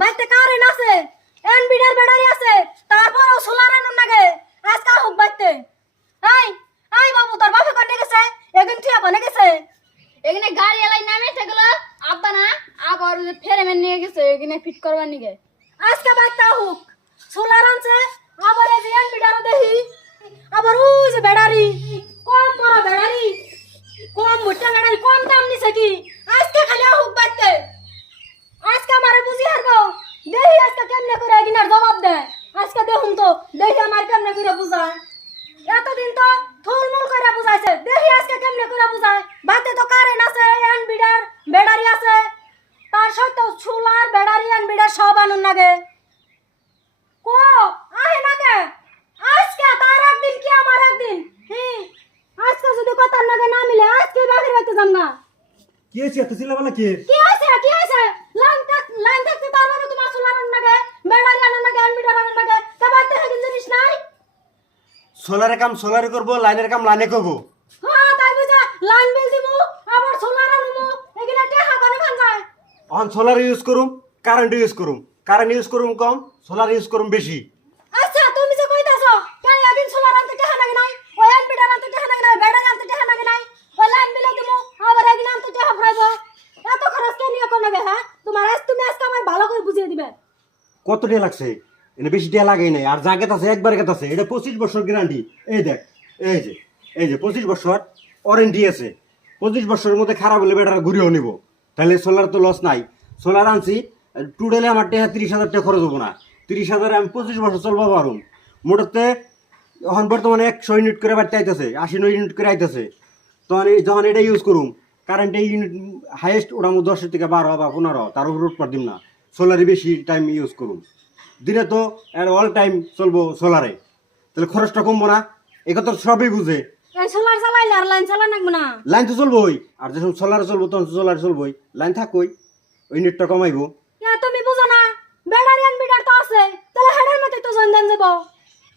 বাইতে কারেন আছে এনবিডার ব্যাটারি আছে তারপর ও সোলার আনুন নাগে আজকা হোক বাইতে। আই আই বাবু তোর বাবা কোন গেছে? এগুন তুই আপনে গেছে? এখানে গাড়ি এলাই নামে থাকল। আব্বা না আবার ফেরে মেন নিয়ে গেছে এখানে ফিট করবার নিগে। আজকে বাইতে হোক। সোলার আনছে আবার এই এনবিডারও দেখি আবার ওই যে ব্যাটারি কম দেখুন তো দেখি আমার কেমনে করে বুঝায়? এতদিন তো থুলমুল করে বুঝাইছে দেখি আজকে কেমনে করে বুঝায়? বাতে তো কারেন্ট আছে এনবিডার ব্যাটারি আছে। তার সত্ত্বেও সোলার ব্যাটারি এনবিডার সব আনুন লাগে কো আহে না কে আজকে তার একদিন কি আমার একদিন? হ্যাঁ আজকে যদি কথা নাগে না মিলে আজকে বাহির হইতে যাম না। কি হয়েছে এত চিল্লাবেলা কি? কি হয়েছে কি হয়েছে লাইন থাক লাইন থাকতে তার মানে তোমার সোলার আনুন লাগে ব্যাটারি আনুন লাগে এনবিডার আনুন লাগে তা বাড়তে হেদিন জিনিস নাই সোলারের কাম সোলারে করব লাইনের কাম লাইনে করব। হ্যাঁ তাই বুঝা লাইন বিল দিমু আবার সোলার আনুমু এগুলা টেহা করে খান যায় এখন সোলার ইউজ করুম কারেন্ট ইউজ করুম। কারেন্ট ইউজ করুম কম সোলার ইউজ করুম বেশি। আচ্ছা তুমি যে কইতাছো কেন একদিন সোলার আনতে টেহা লাগে নাই ওই এনবিডার আনতে টেহা লাগে নাই ব্যাটারি আনতে টেহা লাগে নাই ওই লাইন বিল দিব আবার একদিন আনতে টেহা ফুরাইব এত খরচ কেন নিয়ে কোন হ্যাঁ? তোমার আজ তুমি আজকে আমার ভালো করে বুঝিয়ে দিবে। কত টাকা লাগছে? এনে বেশি টাকা লাগে নাই। আর জায়গা আছে, একবার আছে, এটা পঁচিশ বছর গ্যারান্টি এই দেখ, এই যে এই যে, পঁচিশ বছর ওয়ারেন্টি আছে। পঁচিশ বছরের মধ্যে খারাপ হলে বেটারা ঘুরিয়েও নিব। তাহলে সোলার তো লস নাই। সোলার আনছি টুডেলে আমার টাকা তিরিশ হাজার টাকা খরচ হব না। তিরিশ হাজারে আমি পঁচিশ বছর চলবো পারুম। মোটাতে এখন বর্তমানে একশো ইউনিট করে বাড়তে আইতেছে, আশি নয় ইউনিট করে আইতেছে। তখন যখন এটা ইউজ করুম কারেন্ট এই ইউনিট হাইয়েস্ট ওটা মধ্যে দশের থেকে বারো বা পনেরো, তার উপর উৎপাদ দিম না। সোলারে বেশি টাইম ইউজ করুম। দিনে তো অল টাইম চলবো সোলারে তাহলে খরচটা কমবো না? তো সবই বুঝে। সোলার চালাইলে আর লাইন চালা লাগবে না লাইন তো চলবোই। আর যখন সোলারে চলবো তখন সোলারে চলবোই। লাইন থাকবই ওই নেটটা কমাইবো। ইয়া তুমি বুঝো না ব্যাটারি এনবিডার তো আছে। তাহলে হেডের মধ্যে তো জয়েন দেন যাব।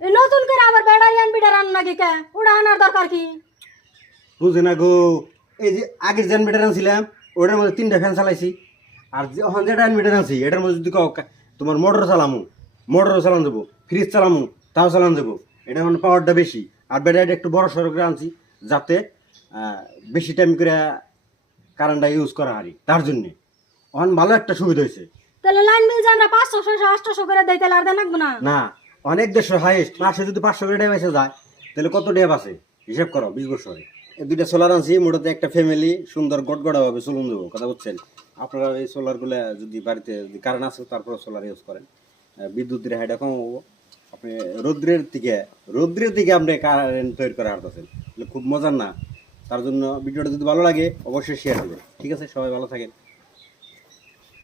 এই নতুন করে আবার ব্যাটারি এনবিডার আন নাকি কে? ওটা আনার দরকার কি? বুঝে না গো। এই যে আগের যে মিটার আনছিলাম ওটার মধ্যে তিনটা ফ্যান চালাইছি। আর যখন যেটা মিটার আনছি এটার মধ্যে যদি তোমার মোটর চালামু মোটরও চালান যাব ফ্রিজ চালামু তাও চালান যাব। এটা মানে পাওয়ারটা বেশি। আর ব্যাটারিটা একটু বড় সড়ো করে আনছি যাতে বেশি টাইম করে কারেন্টটা ইউজ করা হারি। তার জন্যে। অন ভালো একটা সুবিধা হয়েছে। তাহলে লাইন বিল যে আমরা পাঁচশো ছয়শো আটশো করে দেয় তাহলে আর দেন লাগবে না? না অনেক দেশের হাইয়েস্ট মাসে যদি পাঁচশো করে ড্যাম এসে যায় তাহলে কত ড্যাম আছে? হিসাব করো বিশ বছরে। এই দুইটা সোলার আনছি মোটাতে একটা ফ্যামিলি সুন্দর গটগড়া ভাবে চলুন দেবো কথা বলছেন। আপনারা এই সোলারগুলো যদি বাড়িতে যদি কারেন্ট আছে, তারপরে সোলার ইউজ করেন। বিদ্যুৎ বিদ্যুতের হাইটা কমাবো আপনি রৌদ্রের দিকে রৌদ্রের দিকে আপনি কারেন্ট তৈরি করে হাঁটতেছেন। খুব মজার না। তার জন্য ভিডিওটা যদি ভালো লাগে, অবশ্যই শেয়ার করবেন ঠিক আছে? সবাই ভালো থাকেন।